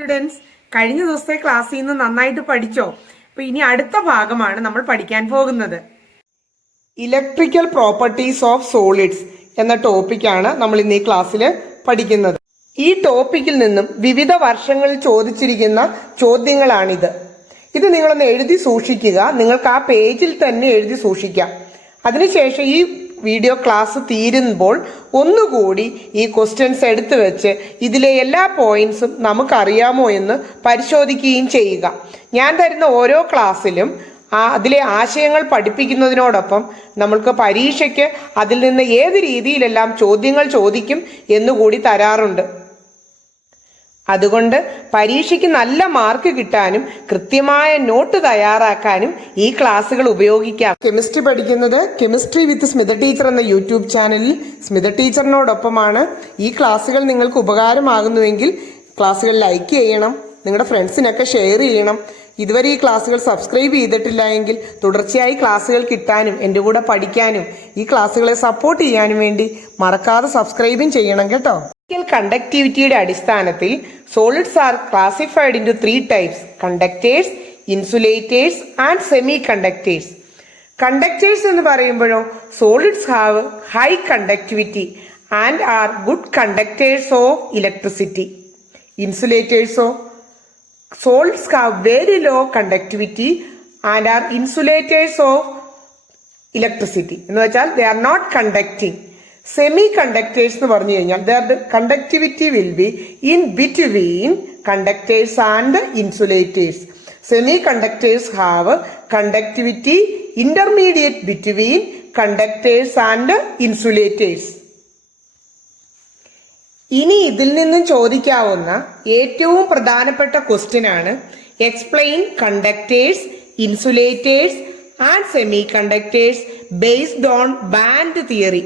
Students, കഴിഞ്ഞ ദിവസത്തെ ക്ലാസ്സിൽ നിന്ന് നന്നായിട്ട് പഠിച്ചോ? അപ്പൊ ഇനി അടുത്ത ഭാഗമാണ് നമ്മൾ പഠിക്കാൻ പോകുന്നത്. ഇലക്ട്രിക്കൽ പ്രോപ്പർട്ടീസ് ഓഫ് സോളിഡ്സ് എന്ന ടോപ്പിക്കാണ് നമ്മൾ ഇന്ന് ഈ ക്ലാസ്സിൽ പഠിക്കുന്നത്. ഈ ടോപ്പിക്കിൽ നിന്നും വിവിധ വർഷങ്ങളിൽ ചോദിച്ചിരിക്കുന്ന ചോദ്യങ്ങളാണിത്. ഇത് നിങ്ങളൊന്ന് എഴുതി സൂക്ഷിക്കുക. നിങ്ങൾക്ക് ആ പേജിൽ തന്നെ എഴുതി സൂക്ഷിക്കാം. അതിനുശേഷം ഈ വീഡിയോ ക്ലാസ് തീരുമ്പോൾ ഒന്നുകൂടി ഈ ക്വസ്റ്റ്യൻസ് എടുത്തു വെച്ച് ഇതിലെ എല്ലാ പോയിന്റ്സും നമുക്കറിയാമോ എന്ന് പരിശോധിക്കുകയും ചെയ്യുക. ഞാൻ തരുന്ന ഓരോ ക്ലാസ്സിലും അതിലെ ആശയങ്ങൾ പഠിപ്പിക്കുന്നതിനോടൊപ്പം നമ്മൾക്ക് പരീക്ഷയ്ക്ക് അതിൽ നിന്ന് ഏത് രീതിയിലെല്ലാം ചോദ്യങ്ങൾ ചോദിക്കും എന്നുകൂടി തരാറുണ്ട്. അതുകൊണ്ട് പരീക്ഷയ്ക്ക് നല്ല മാർക്ക് കിട്ടാനും കൃത്യമായ നോട്ട് തയ്യാറാക്കാനും ഈ ക്ലാസ്സുകൾ ഉപയോഗിക്കാം. കെമിസ്ട്രി പഠിക്കുന്നത് കെമിസ്ട്രി വിത്ത് സ്മിത ടീച്ചർ എന്ന യൂട്യൂബ് ചാനലിൽ സ്മിത ടീച്ചറിനോടൊപ്പമാണ്. ഈ ക്ലാസ്സുകൾ നിങ്ങൾക്ക് ഉപകാരമാകുന്നുവെങ്കിൽ ക്ലാസ്സുകൾ ലൈക്ക് ചെയ്യണം, നിങ്ങളുടെ ഫ്രണ്ട്സിനൊക്കെ ഷെയർ ചെയ്യണം. ഇതുവരെ ഈ ക്ലാസ്സുകൾ സബ്സ്ക്രൈബ് ചെയ്തിട്ടില്ല എങ്കിൽ തുടർച്ചയായി ക്ലാസ്സുകൾ കിട്ടാനും എൻ്റെ കൂടെ പഠിക്കാനും ഈ ക്ലാസ്സുകളെ സപ്പോർട്ട് ചെയ്യാനും വേണ്ടി മറക്കാതെ സബ്സ്ക്രൈബും ചെയ്യണം കേട്ടോ. കണ്ടക്ടിവിറ്റിയുടെ അടിസ്ഥാനത്തിൽ solids are classified into 3 types: conductors, insulators and semiconductors. Conductors എന്ന് പറയുമ്പോഴോ solids have high conductivity and are good conductors of electricity. ഇൻസുലേറ്റേഴ്സോ solids have very low conductivity and are insulators of electricity. എന്ന് വെച്ചാൽ they are not conducting. Semi conductors എന്ന് പറഞ്ഞു കഴിഞ്ഞാൽ their conductivity will be in between conductors and insulators. Semi conductors have conductivity intermediate between conductors and insulators. ഇനി ഇതിൽ നിന്നും ചോദിക്കാവുന്ന ഏറ്റവും പ്രധാനപ്പെട്ട ക്വസ്റ്റ്യൻ ആണ് explain conductors, insulators and semi conductors based on band theory.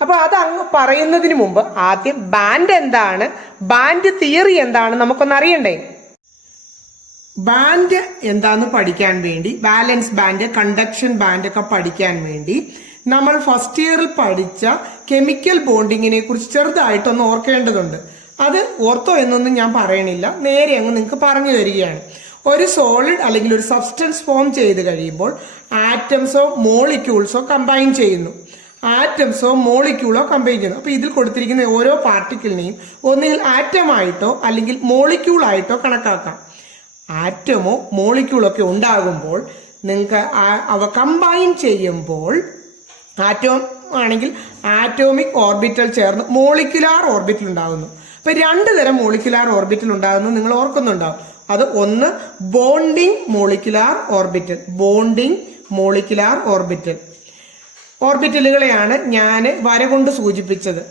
അപ്പൊ അത് അങ്ങ് പറയുന്നതിന് മുമ്പ് ആദ്യം ബാൻഡ് എന്താണ്, ബാൻഡ് തിയറി എന്താണ് നമുക്കൊന്ന് അറിയണ്ടേ. ബാൻഡ് എന്താന്ന് പഠിക്കാൻ വേണ്ടി, വാലൻസ് ബാൻഡ്, കണ്ടക്ഷൻ ബാൻഡ് ഒക്കെ പഠിക്കാൻ വേണ്ടി നമ്മൾ ഫസ്റ്റ് ഇയറിൽ പഠിച്ച കെമിക്കൽ ബോണ്ടിങ്ങിനെ കുറിച്ച് ചെറുതായിട്ടൊന്ന് ഓർക്കേണ്ടതുണ്ട്. അത് ഓർത്തോ എന്നൊന്നും ഞാൻ പറയണില്ല, നേരെ അങ്ങ് നിങ്ങൾക്ക് പറഞ്ഞു തരികയാണ്. ഒരു സോളിഡ് അല്ലെങ്കിൽ ഒരു സബ്സ്റ്റൻസ് ഫോം ചെയ്ത് കഴിയുമ്പോൾ ആറ്റംസോ മോളിക്യൂൾസോ കമ്പൈൻ ചെയ്യുന്നു. അപ്പൊ ഇതിൽ കൊടുത്തിരിക്കുന്ന ഓരോ പാർട്ടിക്കിളിനെയും ഒന്നുകിൽ ആറ്റമായിട്ടോ അല്ലെങ്കിൽ മോളിക്യൂൾ ആയിട്ടോ കണക്കാക്കാം. ആറ്റമോ മോളിക്യൂളോ ഒക്കെ ഉണ്ടാകുമ്പോൾ നിങ്ങൾക്ക് അവ കമ്പൈൻ ചെയ്യുമ്പോൾ ആറ്റം ആണെങ്കിൽ ആറ്റോമിക് ഓർബിറ്റൽ ചേർന്ന് മോളിക്കുലാർ ഓർബിറ്റൽ ഉണ്ടാകുന്നു. അപ്പൊ 2 തരം മോളിക്കുലാർ ഓർബിറ്റൽ ഉണ്ടാകുന്നു നിങ്ങൾ ഓർക്കുന്നുണ്ടാവും. അത് ഒന്ന് ബോണ്ടിങ് മോളിക്കുലാർ ഓർബിറ്റലുകളെയാണ് ഞാൻ വര കൊണ്ട് സൂചിപ്പിച്ചത്.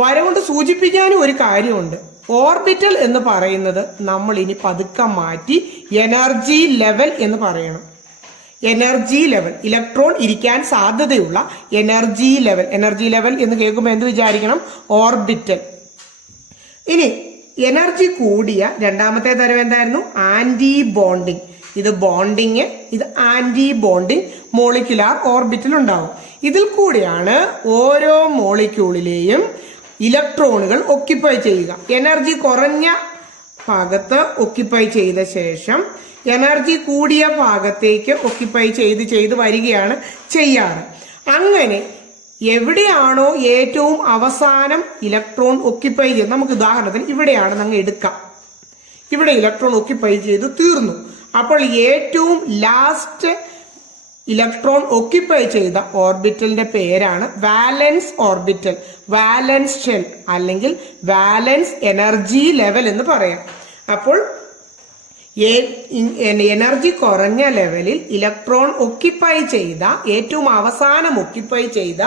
വര കൊണ്ട് സൂചിപ്പിക്കാനും ഒരു കാര്യമുണ്ട്. ഓർബിറ്റൽ എന്ന് പറയുന്നത് നമ്മൾ ഇനി പതുക്കെ മാറ്റി എനർജി ലെവൽ എന്ന് പറയണം. എനർജി ലെവൽ, ഇലക്ട്രോൺ ഇരിക്കാൻ സാധ്യതയുള്ള എനർജി ലെവൽ എന്ന് കേൾക്കുമ്പോൾ എന്ത് വിചാരിക്കണം? ഓർബിറ്റൽ. ഇനി എനർജി കൂടിയ രണ്ടാമത്തെ തരം എന്തായിരുന്നു? Anti bonding. ഇത് ബോണ്ടിങ്, ഇത് ആന്റി ബോണ്ടിങ് മോളിക്കുലാർ ഓർബിറ്റൽ ഉണ്ടാവും. ഇതിൽ കൂടിയാണ് ഓരോ മോളിക്യൂളിലെയും ഇലക്ട്രോണുകൾ ഒക്യുപ്പൈ ചെയ്യുക. എനർജി കുറഞ്ഞ ഭാഗത്ത് ഒക്യുപ്പൈ ചെയ്ത ശേഷം എനർജി കൂടിയ ഭാഗത്തേക്ക് ഒക്യുപ്പൈ ചെയ്ത് വരികയാണ് ചെയ്യാറ്. അങ്ങനെ എവിടെയാണോ ഏറ്റവും അവസാനം ഇലക്ട്രോൺ ഒക്യുപ്പൈ ചെയ്ത്, നമുക്ക് ഉദാഹരണത്തിന് ഇവിടെയാണ് നമ്മൾ എടുക്കാം. ഇവിടെ ഇലക്ട്രോൺ ഒക്യുപ്പൈ ചെയ്ത് തീർന്നു. അപ്പോൾ ഏറ്റവും ലാസ്റ്റ് ഇലക്ട്രോൺ ഒക്യുപ്പൈ ചെയ്ത ഓർബിറ്റലിന്റെ പേരാണ് വാലൻസ് ഓർബിറ്റൽ, വാലൻസ് ഷെൽ അല്ലെങ്കിൽ വാലൻസ് എനർജി ലെവൽ എന്ന് പറയാം. അപ്പോൾ എനർജി കുറഞ്ഞ ലെവലിൽ ഇലക്ട്രോൺ ഒക്യുപ്പൈ ചെയ്ത, ഏറ്റവും അവസാനം ഒക്യുപ്പൈ ചെയ്ത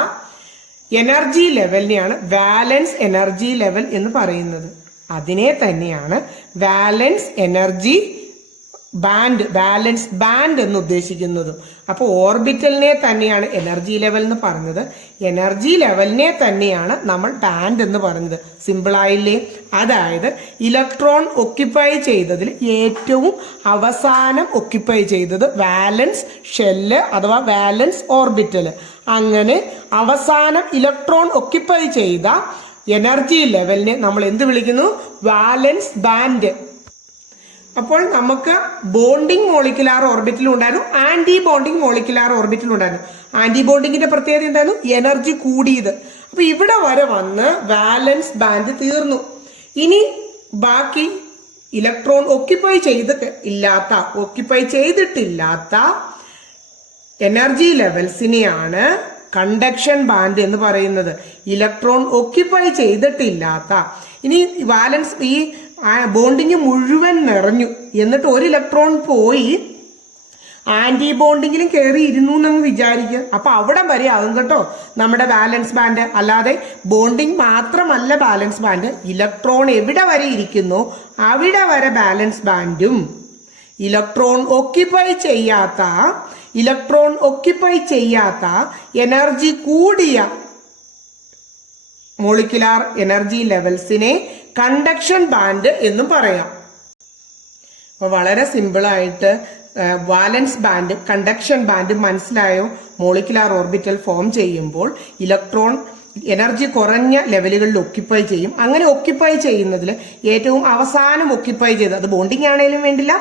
എനർജി ലെവലിനെയാണ് വാലൻസ് എനർജി ലെവൽ എന്ന് പറയുന്നത്. അതിനെ തന്നെയാണ് വാലൻസ് എനർജി ബാൻഡ്, വാലൻസ് ബാൻഡ് എന്ന് ഉദ്ദേശിക്കുന്നതും. അപ്പോൾ ഓർബിറ്റലിനെ തന്നെയാണ് എനർജി ലെവൽ എന്ന് പറഞ്ഞത്, എനർജി ലെവലിനെ തന്നെയാണ് നമ്മൾ ബാൻഡ് എന്ന് പറഞ്ഞത്. സിമ്പിളായില്ലേ? അതായത് ഇലക്ട്രോൺ ഒക്യുപ്പൈ ചെയ്തതിൽ ഏറ്റവും അവസാനം ഒക്യുപ്പൈ ചെയ്തത് വാലൻസ് ഷെല്ല് അഥവാ വാലൻസ് ഓർബിറ്റൽ. അങ്ങനെ അവസാനം ഇലക്ട്രോൺ ഒക്യുപ്പൈ ചെയ്ത എനർജി ലെവലിനെ നമ്മൾ എന്ത് വിളിക്കുന്നു? വാലൻസ് ബാൻഡ്. അപ്പോൾ നമുക്ക് ബോണ്ടിങ് മോളിക്കുലാർ ഓർബിറ്റിലും ഉണ്ടായിരുന്നു, ആന്റി ബോണ്ടിങ് മോളിക്കുലാർ ഓർബിറ്റിലും ഉണ്ടായിരുന്നു. ആന്റി ബോണ്ടിങ്ങിന്റെ പ്രത്യേകത എന്തായിരുന്നു? എനർജി കൂടിയത്. അപ്പൊ ഇവിടെ വരെ വന്ന് വാലൻസ് ബാൻഡ് തീർന്നു. ഇനി ബാക്കി ഇലക്ട്രോൺ ഓക്യുപ്പൈ ചെയ്തിട്ടില്ലാത്ത എനർജി ലെവൽസിനെയാണ് കണ്ടക്ഷൻ ബാൻഡ് എന്ന് പറയുന്നത്. ഇലക്ട്രോൺ ഓക്യുപ്പൈ ചെയ്തിട്ടില്ലാത്ത, ഇനി വാലൻസ് ഈ ബോണ്ടിങ് മുഴുവൻ നിറഞ്ഞു, എന്നിട്ട് ഒരു ഇലക്ട്രോൺ പോയി ആന്റി ബോണ്ടിങ്ങിലും കയറി ഇരുന്നു എന്ന് വിചാരിക്കുക. അപ്പൊ അവിടെ വരെ ആകും കേട്ടോ നമ്മുടെ ബാലൻസ് ബാൻഡ്. അല്ലാതെ ബോണ്ടിങ് മാത്രമല്ല ബാലൻസ് ബാൻഡ്. ഇലക്ട്രോൺ എവിടെ വരെ ഇരിക്കുന്നോ അവിടെ വരെ ബാലൻസ് ബാൻഡും, ഇലക്ട്രോൺ ഓക്യുപ്പൈ ചെയ്യാത്ത എനർജി കൂടിയ മോളിക്കുലാർ എനർജി ലെവൽസിനെ കണ്ടക്ഷൻ ബാൻഡ് എന്നും പറയാം. അപ്പൊ വളരെ സിമ്പിളായിട്ട് വാലൻസ് ബാൻഡ് കണ്ടക്ഷൻ ബാൻഡ് മനസ്സിലായോ? മോളിക്കുലാർ ഓർബിറ്റൽ ഫോം ചെയ്യുമ്പോൾ ഇലക്ട്രോൺ എനർജി കുറഞ്ഞ ലെവലുകളിൽ ഒക്യുപ്പൈ ചെയ്യും. അങ്ങനെ ഒക്യുപ്പൈ ചെയ്യുന്നതിൽ ഏറ്റവും അവസാനം ഒക്യുപ്പൈ ചെയ്ത്, അത് ബോണ്ടിങ് ആണെങ്കിലും വേണ്ടില്ല,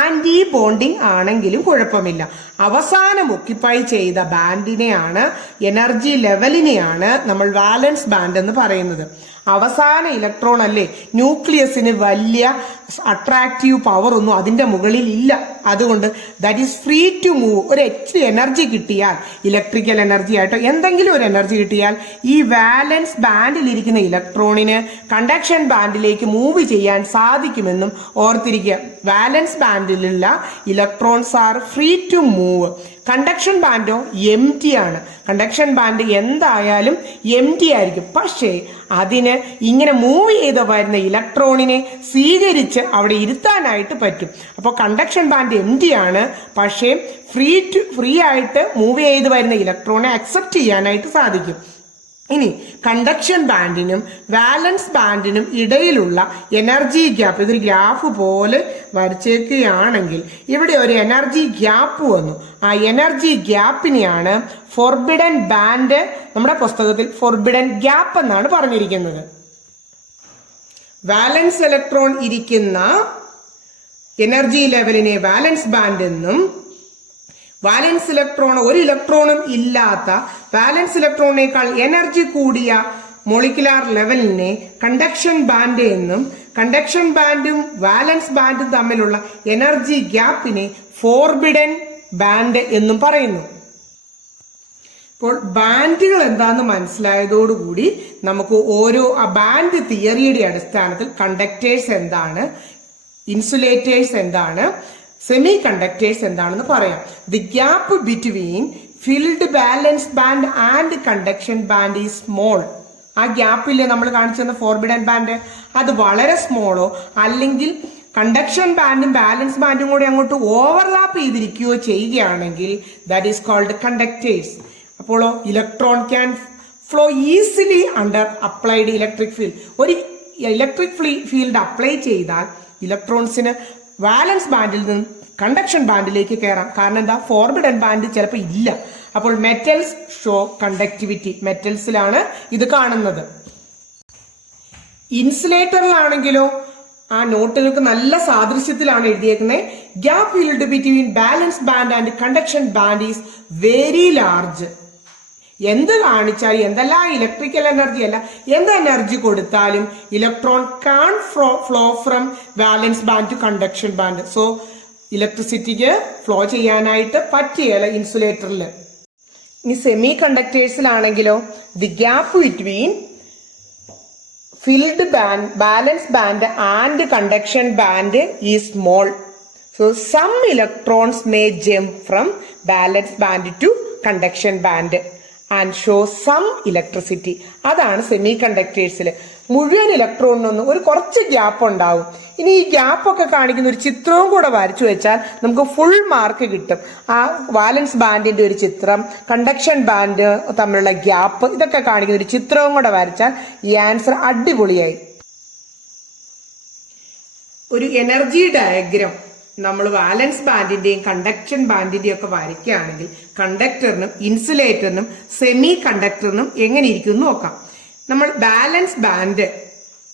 ആന്റി ബോണ്ടിങ് ആണെങ്കിലും കുഴപ്പമില്ല, അവസാനം ഒക്യുപ്പൈ ചെയ്ത ബാൻഡിനെയാണ്, എനർജി ലെവലിനെയാണ് നമ്മൾ വാലൻസ് ബാൻഡ് എന്ന് പറയുന്നത്. അവസാന ഇലക്ട്രോൺ അല്ലേ, ന്യൂക്ലിയസിന് വലിയ അട്രാക്റ്റീവ് പവർ ഒന്നും അതിന്റെ മുകളിൽ ഇല്ല. അതുകൊണ്ട് that is free to move. ഒരു എനർജി കിട്ടിയാൽ, ഇലക്ട്രിക്കൽ എനർജി ആയിട്ടോ എന്തെങ്കിലും ഒരു എനർജി കിട്ടിയാൽ, ഈ വാലൻസ് ബാൻഡിൽ ഇരിക്കുന്ന ഇലക്ട്രോണിന് കണ്ടക്ഷൻ ബാൻഡിലേക്ക് മൂവ് ചെയ്യാൻ സാധിക്കുമെന്നും ഓർത്തിരിക്കുക. വാലൻസ് ബാൻഡിലുള്ള electrons are free to move. Conduction ബാൻഡോ എം ടി ആണ്. കണ്ടക്ഷൻ ബാൻഡ് എന്തായാലും എം ടി ആയിരിക്കും. പക്ഷേ അതിന് ഇങ്ങനെ മൂവ് ചെയ്ത് വരുന്ന ഇലക്ട്രോണിനെ സ്വീകരിച്ച് അവിടെ ഇരുത്താനായിട്ട് പറ്റും. അപ്പോൾ കണ്ടക്ഷൻ ബാൻഡ് എം ടി ആണ്, പക്ഷേ ഫ്രീ ആയിട്ട് മൂവ് ചെയ്ത് വരുന്ന ഇലക്ട്രോണെ അക്സെപ്റ്റ് ചെയ്യാനായിട്ട് സാധിക്കും. ഇനി കണ്ടക്ഷൻ ബാൻഡിനും വാലൻസ് ബാൻഡിനും ഇടയിലുള്ള എനർജി ഗ്യാപ്പ്, ഇതൊരു ഗ്രാഫ് പോലെ വരച്ചേക്കുകയാണെങ്കിൽ ഇവിടെ ഒരു എനർജി ഗ്യാപ്പ് വന്നു. ആ എനർജി ഗ്യാപ്പിനെയാണ് ഫോർബിഡൻ ബാൻഡ്, നമ്മുടെ പുസ്തകത്തിൽ ഫോർബിഡൻ ഗ്യാപ്പ് എന്നാണ് പറഞ്ഞിരിക്കുന്നത്. വാലൻസ് ഇലക്ട്രോൺ ഇരിക്കുന്ന എനർജി ലെവലിനെ വാലൻസ് ബാൻഡ് എന്നും, വാലൻസ് ഇലക്ട്രോൺ ഒരു ഇലക്ട്രോണും ഇല്ലാത്ത വാലൻസ് ഇലക്ട്രോണിനേക്കാൾ എനർജി കൂടിയ മോളിക്കുലാർ ലെവലിനെ കണ്ടക്ഷൻ ബാൻഡ് എന്നും, കണ്ടക്ഷൻ ബാൻഡും വാലൻസ് ബാൻഡും തമ്മിലുള്ള എനർജി ഗ്യാപ്പിനെ ഫോർബിഡൻ ബാൻഡ് എന്നും പറയുന്നു. ഇപ്പോൾ ബാൻഡുകൾ എന്താന്ന് മനസ്സിലായതോടുകൂടി നമുക്ക് ഓരോ ബാൻഡ് തിയറിയുടെ അടിസ്ഥാനത്തിൽ കണ്ടക്ടേഴ്സ് എന്താണ്, ഇൻസുലേറ്റേഴ്സ് എന്താണ്, സെമി കണ്ടക്ടേഴ്സ് എന്താണെന്ന് പറയാം. The gap between filled balance band and conduction band is small. ആ ഗ്യാപ്പില്ലേ നമ്മൾ കാണിച്ചെന്ന ഫോർബിഡൻ ബാൻഡ്, അത് വളരെ സ്മോളോ അല്ലെങ്കിൽ കണ്ടക്ഷൻ ബാൻഡും ബാലൻസ് ബാൻഡും കൂടി അങ്ങോട്ട് ഓവർലാപ്പ് ചെയ്തിരിക്കുകയോ ചെയ്യുകയാണെങ്കിൽ ദാറ്റ് ഈസ് കോൾഡ് കണ്ടക്ടേഴ്സ്. അപ്പോഴോ electron can flow easily under applied electric field. ഒരു ഇലക്ട്രിക് ഫീൽഡ് അപ്ലൈ ചെയ്താൽ ഇലക്ട്രോൺസിന് വാലൻസ് ബാൻഡിൽ നിന്ന് കണ്ടക്ഷൻ ബാൻഡിലേക്ക് കയറാം. കാരണം എന്താ, ഫോർബിഡൻ ബാൻഡ് ചിലപ്പോൾ ഇല്ല. അപ്പോൾ മെറ്റൽസ് ഷോ കണ്ടക്ടിവിറ്റി, മെറ്റൽസിലാണ് ഇത് കാണുന്നത്. ഇൻസുലേറ്ററിലാണെങ്കിലോ ആ നോട്ടുകൾക്ക് നല്ല സാദൃശ്യത്തിലാണ് എഴുതിയേക്കുന്നത്. Gap field between valence band and conduction band is very large. എന്ത് കാണിച്ചാലും, എന്തെല്ലാം ഇലക്ട്രിക്കൽ എനർജി അല്ല, എന്ത് എനർജി കൊടുത്താലും electron can flow from valence band to conduction band. So ഇലക്ട്രിസിറ്റിക്ക് ഫ്ലോ ചെയ്യാനായിട്ട് പറ്റിയല്ല ഇൻസുലേറ്ററിൽ. ഇനി സെമി കണ്ടക്ടേഴ്സിലാണെങ്കിലോ the gap between filled band, valence band and conduction band is small. So some electrons may jump from valence band to conduction band and show some electricity. അതാണ് semi കണ്ടക്ടേഴ്സിൽ. മുഴുവൻ ഇലക്ട്രോണിനൊന്നും ഒരു കുറച്ച് ഗ്യാപ്പ് ഉണ്ടാവും. ഇനി ഈ ഗ്യാപ്പൊക്കെ കാണിക്കുന്ന ഒരു ചിത്രവും കൂടെ വരച്ചു വെച്ചാൽ നമുക്ക് ഫുൾ മാർക്ക് കിട്ടും. ആ വാലൻസ് ബാൻഡിന്റെ ഒരു ചിത്രം, കണ്ടക്ഷൻ ബാൻഡ് തമ്മിലുള്ള ഗ്യാപ്പ്, ഇതൊക്കെ കാണിക്കുന്ന ഒരു ചിത്രവും കൂടെ വരച്ചാൽ ഈ ആൻസർ അടിപൊളിയായി. ഒരു എനർജി ഡയഗ്രം നമ്മൾ വാലൻസ് ബാൻഡിന്റെയും കണ്ടക്ഷൻ ബാൻഡിന്റെയും ഒക്കെ വരയ്ക്കുകയാണെങ്കിൽ കണ്ടക്ടറിനും ഇൻസുലേറ്ററിനും സെമി കണ്ടക്ടറിനും എങ്ങനെ ഇരിക്കും നോക്കാം. നമ്മൾ ബാലൻസ് ബാൻഡ്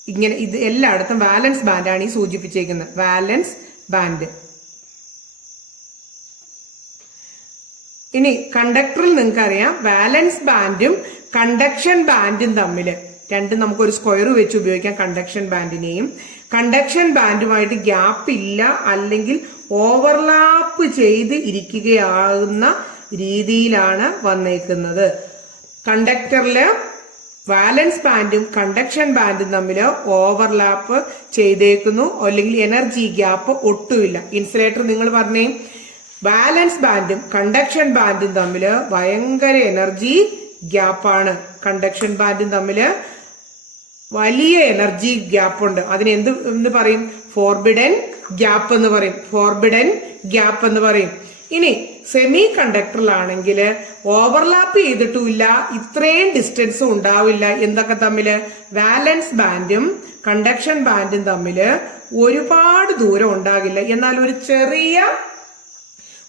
ഇങ്ങനെ ഇത് എല്ലായിടത്തും വാലൻസ് ബാൻഡാണ് ഈ സൂചിപ്പിച്ചേക്കുന്നത്. വാലൻസ് ബാൻഡ്. ഇനി കണ്ടക്ടറിൽ നിങ്ങൾക്കറിയാം വാലൻസ് ബാൻഡും കണ്ടക്ഷൻ ബാൻഡും തമ്മിൽ രണ്ടും നമുക്കൊരു സ്ക്വയർ വെച്ച് ഉപയോഗിക്കാം. കണ്ടക്ഷൻ ബാൻഡിനെയും കണ്ടക്ഷൻ ബാൻഡുമായിട്ട് ഗ്യാപ്പ് ഇല്ല അല്ലെങ്കിൽ ഓവർലാപ്പ് ചെയ്ത് ഇരിക്കുകയാകുന്ന രീതിയിലാണ് വന്നേക്കുന്നത്. കണ്ടക്ടറില് വാലൻസ് ബാൻഡും കണ്ടക്ഷൻ ബാൻഡും തമ്മിൽ ഓവർലാപ്പ് ചെയ്തേക്കുന്നു, അല്ലെങ്കിൽ എനർജി ഗ്യാപ്പ് ഒട്ടുമില്ല. ഇൻസുലേറ്റർ നിങ്ങൾ പറഞ്ഞേ വാലൻസ് ബാൻഡും കണ്ടക്ഷൻ ബാൻഡും തമ്മിൽ ഭയങ്കര എനർജി ഗ്യാപ്പാണ്. കണ്ടക്ഷൻ ബാൻഡും തമ്മിൽ വലിയ എനർജി ഗ്യാപ്പ് ഉണ്ട്. അതിന് എന്ത് പറയും? ഫോർബിഡൻ ഗ്യാപ്പ് എന്ന് പറയും. ഫോർബിഡൻ ഗ്യാപ്പ് എന്ന് പറയും. ഇനി സെമി കണ്ടക്ടറിലാണെങ്കിൽ ഓവർലാപ്പ് ചെയ്തിട്ടുമില്ല, ഇത്രയും ഡിസ്റ്റൻസും ഉണ്ടാവില്ല. എന്തൊക്കെ തമ്മില്? വാലൻസ് ബാൻഡും കണ്ടക്ഷൻ ബാൻഡും തമ്മില് ഒരുപാട് ദൂരം ഉണ്ടാകില്ല, എന്നാൽ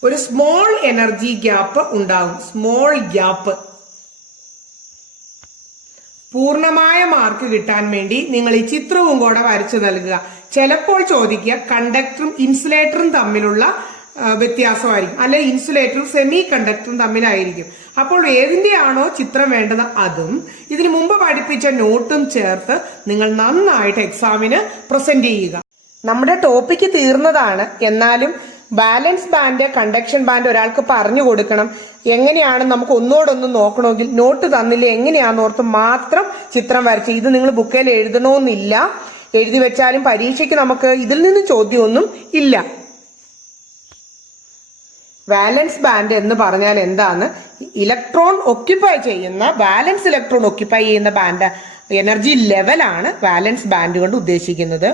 ഒരു സ്മോൾ എനർജി ഗ്യാപ്പ് ഉണ്ടാകും. Small gap. പൂർണ്ണമായ മാർക്ക് കിട്ടാൻ വേണ്ടി നിങ്ങൾ ഈ ചിത്രവും കൂടെ വരച്ചു നൽകുക. ചിലപ്പോൾ ചോദിക്കുക കണ്ടക്ടറും ഇൻസുലേറ്ററും തമ്മിലുള്ള വ്യത്യാസമായിരിക്കും, അല്ലെ ഇൻസുലേറ്ററും സെമി കണ്ടക്ടറും തമ്മിലായിരിക്കും. അപ്പോൾ ഏതിന്റെയാണോ ചിത്രം വേണ്ടത് അതും ഇതിനു മുമ്പ് പഠിപ്പിച്ച നോട്ടും ചേർത്ത് നിങ്ങൾ നന്നായിട്ട് എക്സാമിന് പ്രസന്റ് ചെയ്യുക. നമ്മുടെ ടോപ്പിക്ക് തീർന്നതാണ്, എന്നാലും ബാലൻസ് ബാൻഡ് കണ്ടക്ഷൻ ബാൻഡ് ഒരാൾക്ക് പറഞ്ഞു കൊടുക്കണം. എങ്ങനെയാണ് നമുക്ക് ഒന്നോടൊന്ന് നോക്കണമെങ്കിൽ നോട്ട് തന്നില്ല എങ്ങനെയാണെന്നോർത്ത് മാത്രം ചിത്രം വരച്ച്, ഇത് നിങ്ങൾ ബുക്കിൽ എഴുതണമെന്നില്ല. എഴുതി വെച്ചാലും പരീക്ഷയ്ക്ക് നമുക്ക് ഇതിൽ നിന്ന് ചോദ്യമൊന്നും ഇല്ല. വാലൻസ് ബാൻഡ് എന്ന് പറഞ്ഞാൽ എന്താണ്? ഇലക്ട്രോൺ ഒക്യുപ്പൈ ചെയ്യുന്ന, ബാലൻസ് ഇലക്ട്രോൺ ഒക്യുപ്പൈ ചെയ്യുന്ന ബാൻഡ് എനർജി ലെവലാണ് വാലൻസ് ബാൻഡ് കൊണ്ട് ഉദ്ദേശിക്കുന്നത്.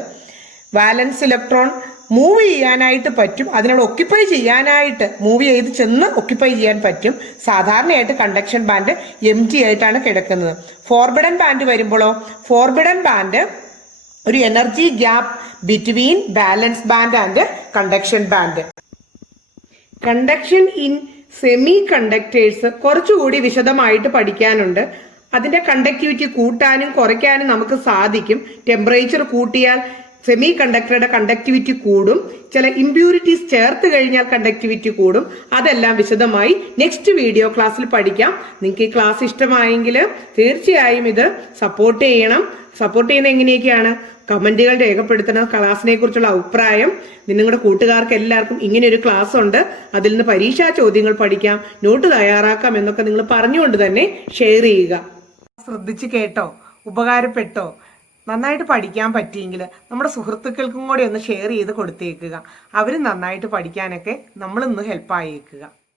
വാലൻസ് ഇലക്ട്രോൺ മൂവ് ചെയ്യാനായിട്ട് പറ്റും, അതിനോട് ഒക്യുപ്പൈ ചെയ്യാനായിട്ട് മൂവ് ചെയ്ത് ചെന്ന് ഒക്യുപ്പൈ ചെയ്യാൻ പറ്റും. സാധാരണയായിട്ട് കണ്ടക്ഷൻ ബാൻഡ് എംറ്റി ആയിട്ടാണ് കിടക്കുന്നത്. ഫോർബിഡൻ ബാൻഡ് വരുമ്പോഴോ, ഫോർബിഡൻ ബാൻഡ് ഒരു energy gap between valence band and conduction band. Conduction in semi conductors കുറച്ചുകൂടി വിശദമായിട്ട് പഠിക്കാനുണ്ട്. അതിന്റെ കണ്ടക്ടിവിറ്റി കൂട്ടാനും കുറയ്ക്കാനും നമുക്ക് സാധിക്കും. ടെമ്പറേച്ചർ കൂട്ടിയാൽ സെമി കണ്ടക്ടറുടെ കണ്ടക്ടിവിറ്റി കൂടും, ചില ഇമ്പ്യൂരിറ്റീസ് ചേർത്ത് കഴിഞ്ഞാൽ കണ്ടക്ടിവിറ്റി കൂടും. അതെല്ലാം വിശദമായി നെക്സ്റ്റ് വീഡിയോ ക്ലാസ്സിൽ പഠിക്കാം. നിങ്ങൾക്ക് ഈ ക്ലാസ് ഇഷ്ടമായെങ്കിൽ തീർച്ചയായും ഇത് സപ്പോർട്ട് ചെയ്യണം. സപ്പോർട്ട് ചെയ്യുന്ന എങ്ങനെയൊക്കെയാണ്? കമന്റുകൾ രേഖപ്പെടുത്തണം. ക്ലാസ്സിനെ കുറിച്ചുള്ള അഭിപ്രായം. നിങ്ങളുടെ കൂട്ടുകാർക്ക് എല്ലാവർക്കും ഇങ്ങനെ ഒരു ക്ലാസ് ഉണ്ട്, അതിൽ നിന്ന് പരീക്ഷാ ചോദ്യങ്ങൾ പഠിക്കാം, നോട്ട് തയ്യാറാക്കാം എന്നൊക്കെ നിങ്ങൾ പറഞ്ഞുകൊണ്ട് തന്നെ ഷെയർ ചെയ്യുക. ശ്രദ്ധിച്ച് കേട്ടോ? ഉപകാരപ്പെട്ടോ? നന്നായിട്ട് പഠിക്കാൻ പറ്റിയെങ്കിൽ നമ്മുടെ സുഹൃത്തുക്കൾക്കും കൂടി ഒന്ന് ഷെയർ ചെയ്ത് കൊടുത്തേക്കുക. അവർ നന്നായിട്ട് പഠിക്കാനൊക്കെ നമ്മളൊന്ന് ഹെൽപ്പായേക്കുക.